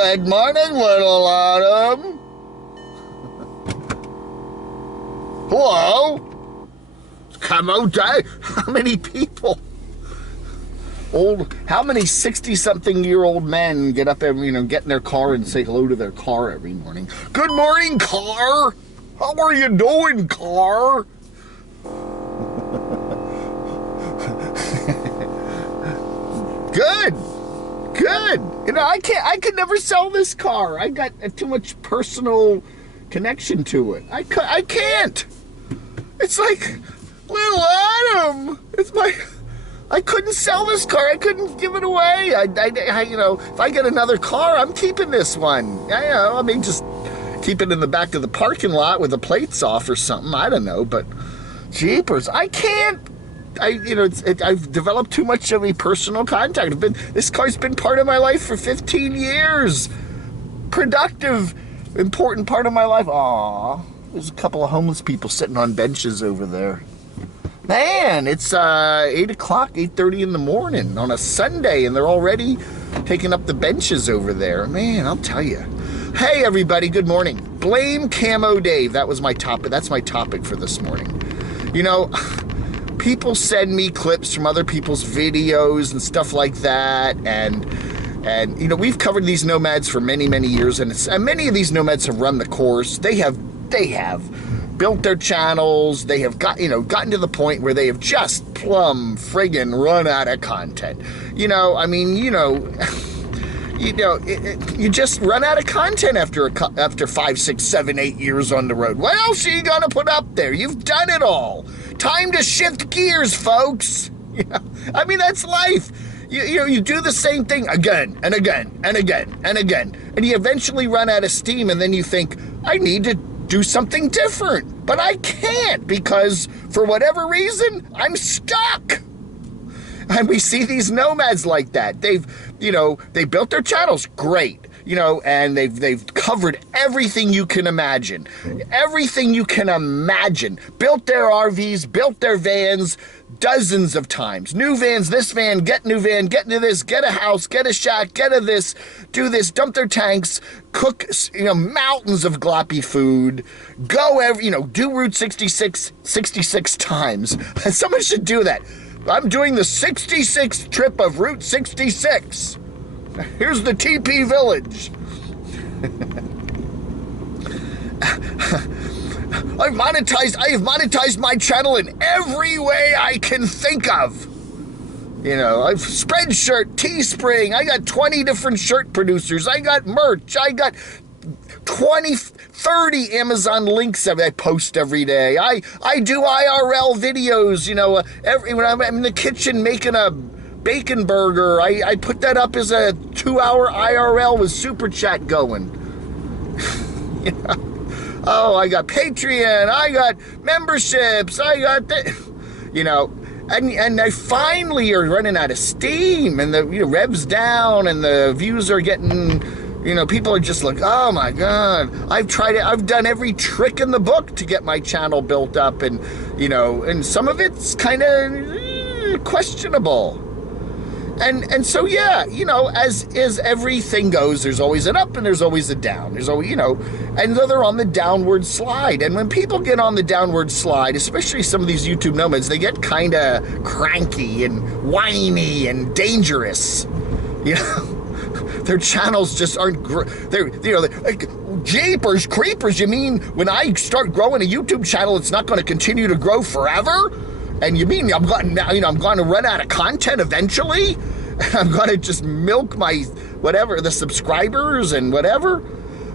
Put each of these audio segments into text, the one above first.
Good morning, little Autumn. Hello? Camo Dave. How many people? How many 60-something-year-old men get up every, get in their car and say hello to their car every morning? Good morning, car. How are you doing, car? Good. I could never sell this car. I got too much personal connection to it. I can't. It's like, little Adam. I couldn't sell this car. I couldn't give it away. If I get another car, I'm keeping this one. Just keep it in the back of the parking lot with the plates off or something. I don't know, but jeepers, I can't. I've developed too much of a personal contact. This car's been part of my life for 15 years. Productive, important part of my life. Aw, there's a couple of homeless people sitting on benches over there. Man, it's 8 o'clock, 8:30 in the morning on a Sunday, and they're already taking up the benches over there. Man, I'll tell you. Hey, everybody, good morning. Blame Camo Dave. That was my topic. That's my topic for this morning. People send me clips from other people's videos and stuff like that, and we've covered these nomads for many years, and many of these nomads have run the course. They have built their channels. They have gotten to the point where they have just plumb friggin' run out of content. You just run out of content after 5, 6, 7, 8 years on the road. What else are you gonna put up there? You've done it all. Time to shift gears, folks. That's life. You do the same thing again and again and again and again, and you eventually run out of steam, and then you think, I need to do something different, but I can't because for whatever reason I'm stuck. And we see these nomads like that. They built their channels, great. And they've covered everything you can imagine. Everything you can imagine. Built their RVs, built their vans dozens of times. New vans, this van, get new van, get into this, get a house, get a shack, get a this, do this, dump their tanks, cook, mountains of gloppy food, do Route 66 times. Someone should do that. I'm doing the 66th trip of Route 66. Here's the TP Village. I have monetized my channel in every way I can think of. I've Spreadshirt, Teespring. I got 20 different shirt producers. I got merch. I got 20, 30 Amazon links that I post every day. I do IRL videos, when I'm in the kitchen making a bacon burger, I put that up as a 2-hour IRL with Super Chat going. Oh, I got Patreon, I got memberships, I got that, and I finally are running out of steam, and the revs down, and the views are getting, people are just like, oh my God, I've done every trick in the book to get my channel built up, and, and some of it's kind of questionable. And so, yeah, as everything goes, there's always an up and there's always a down. There's always, and they're on the downward slide. And when people get on the downward slide, especially some of these YouTube nomads, they get kind of cranky and whiny and dangerous. Their channels just aren't, they're like, jeepers creepers, you mean when I start growing a YouTube channel, it's not going to continue to grow forever? And you mean I'm going to run out of content eventually? I'm going to just milk my the subscribers and whatever?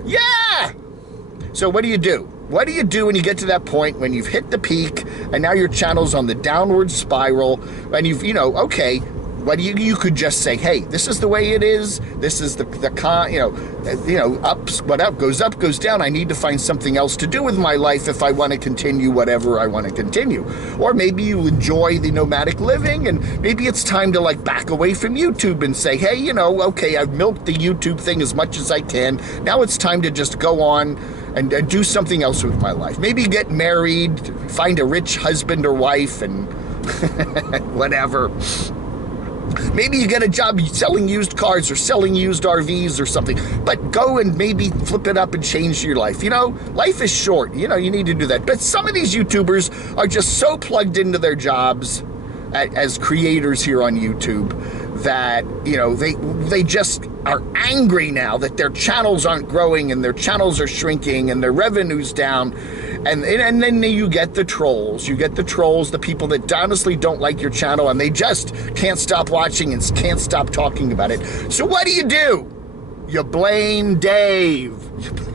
Yeah! So what do you do? What do you do when you get to that point when you've hit the peak and now your channel's on the downward spiral and okay, what do you could just say, hey, this is the way it is. This is ups, what up goes down. I need to find something else to do with my life if I want to continue whatever I want to continue. Or maybe you enjoy the nomadic living and maybe it's time to back away from YouTube and say, hey, okay, I've milked the YouTube thing as much as I can. Now it's time to just go on and do something else with my life. Maybe get married, find a rich husband or wife and whatever. Maybe you get a job selling used cars or selling used RVs or something, but go and maybe flip it up and change your life. You know, life is short. You know, you need to do that. But some of these YouTubers are just so plugged into their jobs as creators here on YouTube that, you know, they just are angry now that their channels aren't growing and their channels are shrinking and their revenue's down. And then you get the trolls. You get the trolls, the people that honestly don't like your channel and they just can't stop watching and can't stop talking about it. So what do? You blame Dave.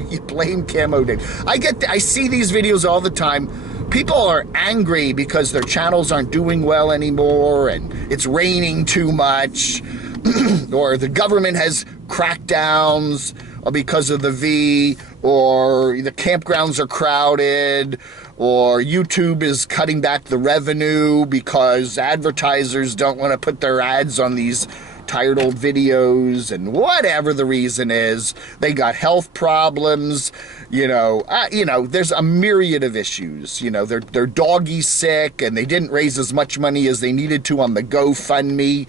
You blame Camo Dave. I see these videos all the time. People are angry because their channels aren't doing well anymore and it's raining too much or the government has crackdowns because of the V, or the campgrounds are crowded, or YouTube is cutting back the revenue because advertisers don't want to put their ads on these tired old videos, and whatever the reason is. They got health problems, there's a myriad of issues. You know, their doggy's sick and they didn't raise as much money as they needed to on the GoFundMe.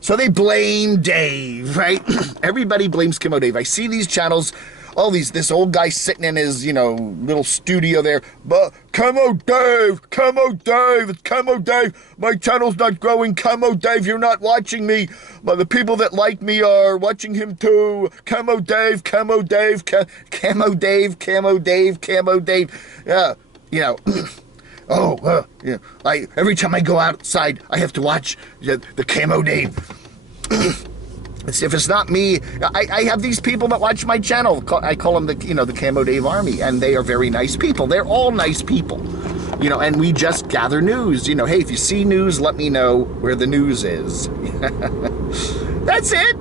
So they blame Dave, right? Everybody blames Camo Dave. I see these channels, this old guy sitting in his, little studio there. But Camo Dave, it's Camo Dave. My channel's not growing. Camo Dave, you're not watching me. But the people that like me are watching him too. Camo Dave, Camo Dave, Camo Dave, Camo Dave, Camo Dave. Yeah, every time I go outside, I have to watch the Camo Dave. If it's not me, I have these people that watch my channel. I call them the Camo Dave Army, and they are very nice people. They're all nice people, and we just gather news. Hey, if you see news, let me know where the news is. That's it.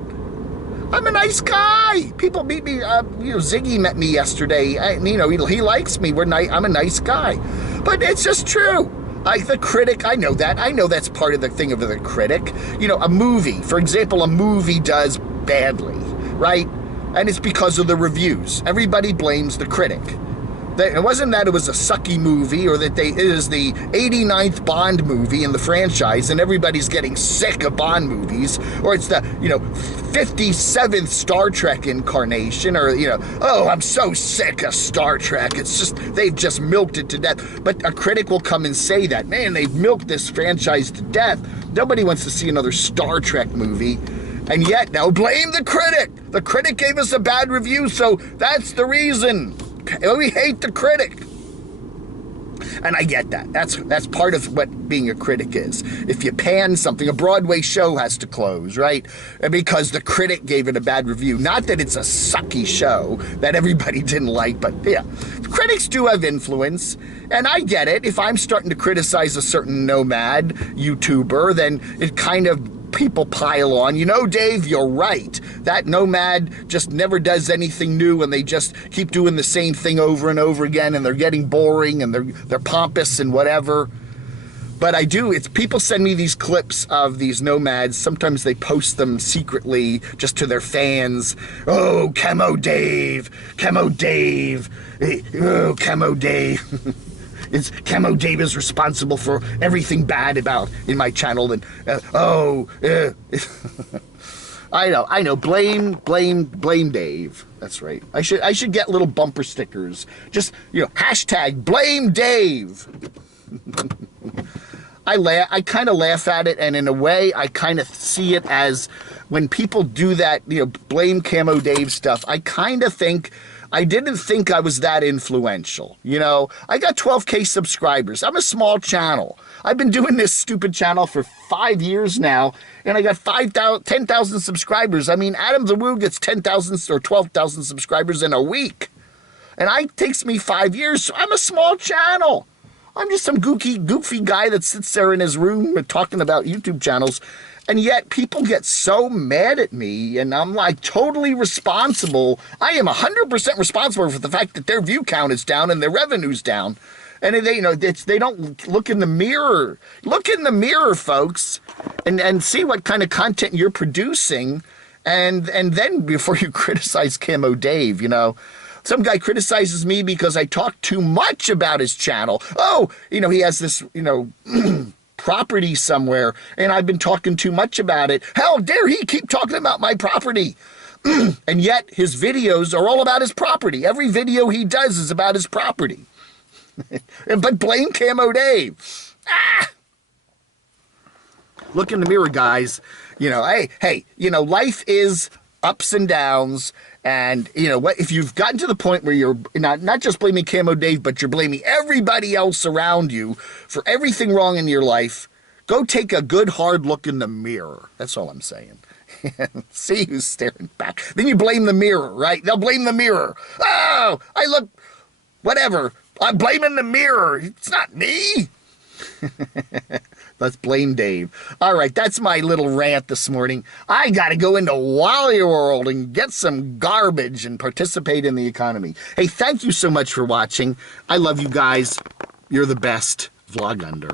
I'm a nice guy. People meet me. Ziggy met me yesterday. He likes me. I'm a nice guy. But it's just true. Like the Critic, I know that. I know that's part of the thing of the Critic. A movie, for example, a movie does badly, right? And it's because of the reviews. Everybody blames the Critic. It wasn't that it was a sucky movie or that it is the 89th Bond movie in the franchise and everybody's getting sick of Bond movies, or it's the, 57th Star Trek incarnation, or, oh, I'm so sick of Star Trek. It's just, they've just milked it to death. But a critic will come and say that, man, they've milked this franchise to death. Nobody wants to see another Star Trek movie. And yet, now blame the Critic. The Critic gave us a bad review, so that's the reason. We hate the Critic. And I get that. That's part of what being a critic is. If you pan something, a Broadway show has to close, right? And because the Critic gave it a bad review. Not that it's a sucky show that everybody didn't like, but yeah. Critics do have influence, and I get it. If I'm starting to criticize a certain nomad YouTuber, then it kind of people pile on. Dave, you're right. That nomad just never does anything new, and they just keep doing the same thing over and over again, and they're getting boring, and they're pompous and whatever. But it's people send me these clips of these nomads. Sometimes they post them secretly just to their fans. Oh, Camo Dave, Camo Dave, oh, Camo Dave. Camo Dave is responsible for everything bad in my channel. And I know. Blame Dave. That's right. I should get little bumper stickers. Just hashtag blame Dave. I kind of laugh at it, and in a way, I kind of see it as when people do that, blame Camo Dave stuff. I didn't think I was that influential. I got 12K subscribers. I'm a small channel. I've been doing this stupid channel for 5 years now, and I got 10,000 subscribers. I mean, Adam the Woo gets 10,000 or 12,000 subscribers in a week. And it takes me 5 years, so I'm a small channel. I'm just some goofy guy that sits there in his room talking about YouTube channels. And yet people get so mad at me, and I'm like totally responsible. I am 100% responsible for the fact that their view count is down and their revenue's down. And they don't look in the mirror. Look in the mirror, folks, and see what kind of content you're producing. And then before you criticize Camo Dave, Some guy criticizes me because I talk too much about his channel. Oh, he has this, property somewhere, and I've been talking too much about it. How dare he keep talking about my property? And yet his videos are all about his property. Every video he does is about his property. But blame Camo Dave. Ah! Look in the mirror, guys. You know, hey, you know, life is ups and downs. And, you know, what if you've gotten to the point where you're not just blaming Camo Dave, but you're blaming everybody else around you for everything wrong in your life, go take a good hard look in the mirror. That's all I'm saying. See who's staring back. Then you blame the mirror, right? They'll blame the mirror. Oh, I look, whatever. I'm blaming the mirror. It's not me. Let's blame Dave. All right, that's my little rant this morning. I got to go into Wally World and get some garbage and participate in the economy. Hey, thank you so much for watching. I love you guys. You're the best. Vlog under.